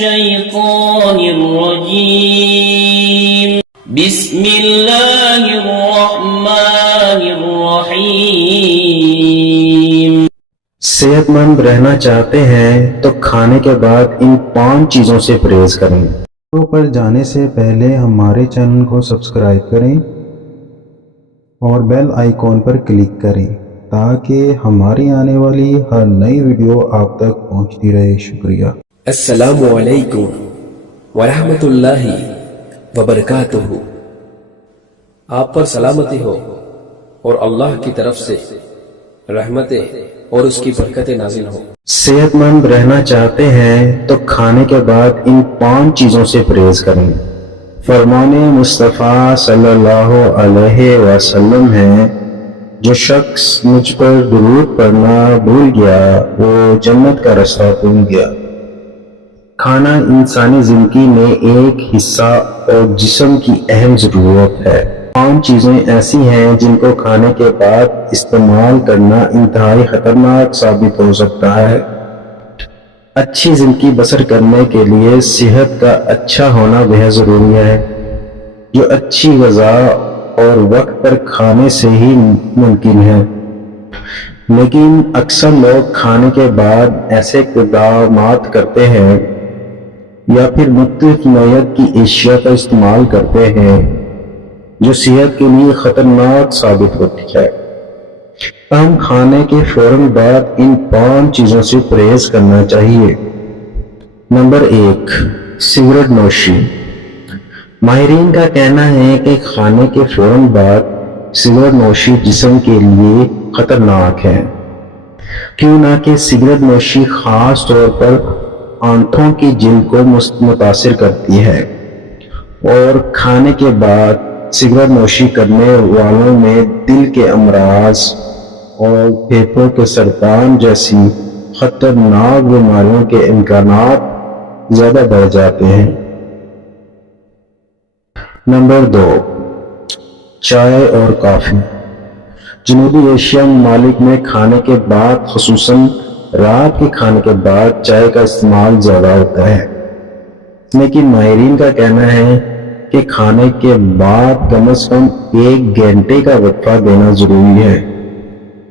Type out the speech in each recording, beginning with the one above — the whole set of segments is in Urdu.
الشيطان الرجيم بسم الله الرحمن الرحيم صحت مند رہنا چاہتے ہیں تو کھانے کے بعد ان 5 چیزوں سے پرہیز کریں۔ ویڈیو پر جانے سے پہلے ہمارے چینل کو سبسکرائب کریں اور بیل آئیکن پر کلک کریں تاکہ ہماری آنے والی ہر نئی ویڈیو آپ تک پہنچتی رہے۔ شکریہ۔ السلام علیکم ورحمۃ اللہ وبرکاتہ۔ آپ پر سلامتی ہو اور اللہ کی طرف سے رحمتیں اور اس کی برکتیں نازل ہو۔ صحت مند رہنا چاہتے ہیں تو کھانے کے بعد ان 5 چیزوں سے پرہیز کریں۔ فرمان مصطفیٰ صلی اللہ علیہ وسلم ہے، جو شخص مجھ پر درود پڑھنا بھول گیا وہ جنت کا راستہ بھول گیا۔ کھانا انسانی زندگی میں ایک حصہ اور جسم کی اہم ضرورت ہے۔ 5 چیزیں ایسی ہیں جن کو کھانے کے بعد استعمال کرنا انتہائی خطرناک ثابت ہو سکتا ہے۔ اچھی زندگی بسر کرنے کے لیے صحت کا اچھا ہونا بہت ضروری ہے، جو اچھی غذا اور وقت پر کھانے سے ہی ممکن ہے۔ لیکن اکثر لوگ کھانے کے بعد ایسے اقدامات کرتے ہیں یا پھر مختلف نوعیت کی اشیاء کا استعمال کرتے ہیں جو صحت کے لیے خطرناک ثابت ہوتی ہے۔ ہم کھانے کے فوراً بعد ان 5 چیزوں سے پرہیز کرنا چاہیے۔ نمبر 1، سگریٹ نوشی۔ ماہرین کا کہنا ہے کہ کھانے کے فوراً بعد سگریٹ نوشی جسم کے لیے خطرناک ہے، کیوں نہ کہ سگریٹ نوشی خاص طور پر آنتوں کی جلد کو متاثر کرتی ہے، اور کھانے کے بعد سگریٹ نوشی کرنے والوں میں دل کے امراض اور پھیپھڑوں کے سرطان جیسی خطرناک بیماریوں کے امکانات زیادہ بڑھ جاتے ہیں۔ نمبر 2، چائے اور کافی۔ جنوبی ایشیا ممالک میں کھانے کے بعد خصوصاً رات کے کھانے کے بعد چائے کا استعمال زیادہ ہوتا ہے، لیکن ماہرین کا کہنا ہے کہ کھانے کے بعد کم از کم 1 گھنٹے کا وقفہ دینا ضروری ہے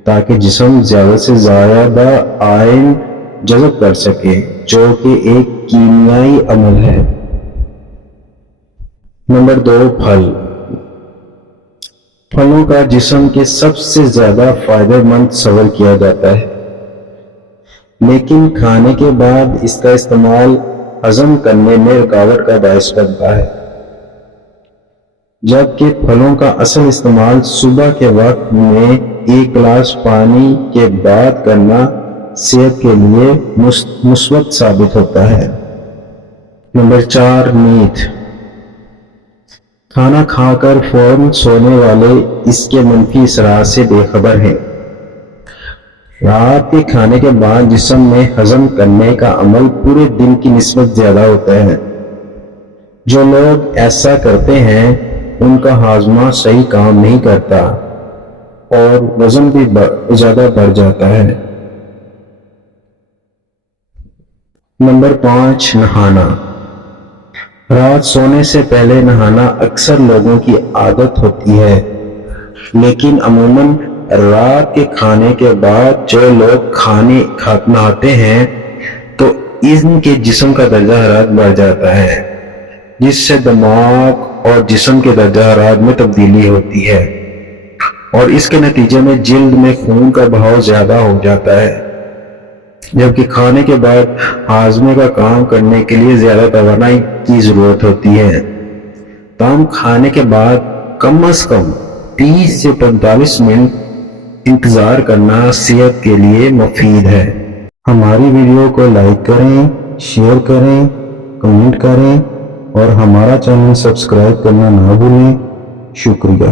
تاکہ جسم زیادہ سے زیادہ آئرن جذب کر سکے، جو کہ ایک کیمیائی عمل ہے۔ نمبر 2، پھل۔ پھلوں کا جسم کے سب سے زیادہ فائدہ مند تصور کیا جاتا ہے، لیکن کھانے کے بعد اس کا استعمال ہضم کرنے میں رکاوٹ کا باعث بنتا ہے، جبکہ پھلوں کا اصل استعمال صبح کے وقت میں 1 گلاس پانی کے بعد کرنا صحت کے لیے مثبت ثابت ہوتا ہے۔ نمبر 4، نیند۔ کھانا کھا کر فوراً سونے والے اس کے منفی اثرات سے بے خبر ہیں۔ رات کے کھانے کے بعد جسم میں ہضم کرنے کا عمل پورے دن کی نسبت زیادہ ہوتا ہے۔ جو لوگ ایسا کرتے ہیں ان کا ہاضمہ صحیح کام نہیں کرتا اور وزن بھی زیادہ بڑھ جاتا ہے۔ نمبر 5، نہانا۔ رات سونے سے پہلے نہانا اکثر لوگوں کی عادت ہوتی ہے، لیکن عموماً رات کے کھانے کے بعد جو لوگ نہاتے ہیں تو ان کے جسم کا درجہ حرارت بڑھ جاتا ہے، جس سے دماغ اور جسم کے درجہ حرارت میں تبدیلی ہوتی ہے، اور اس کے نتیجے میں جلد میں خون کا بہاؤ زیادہ ہو جاتا ہے، جبکہ کھانے کے بعد ہاضمے کا کام کرنے کے لیے زیادہ توانائی کی ضرورت ہوتی ہے۔ تاہم کھانے کے بعد کم از کم 30 سے 45 منٹ انتظار کرنا صحت کے لیے مفید ہے۔ ہماری ویڈیو کو لائک کریں، شیئر کریں، کمنٹ کریں اور ہمارا چینل سبسکرائب کرنا نہ بھولیں۔ شکریہ۔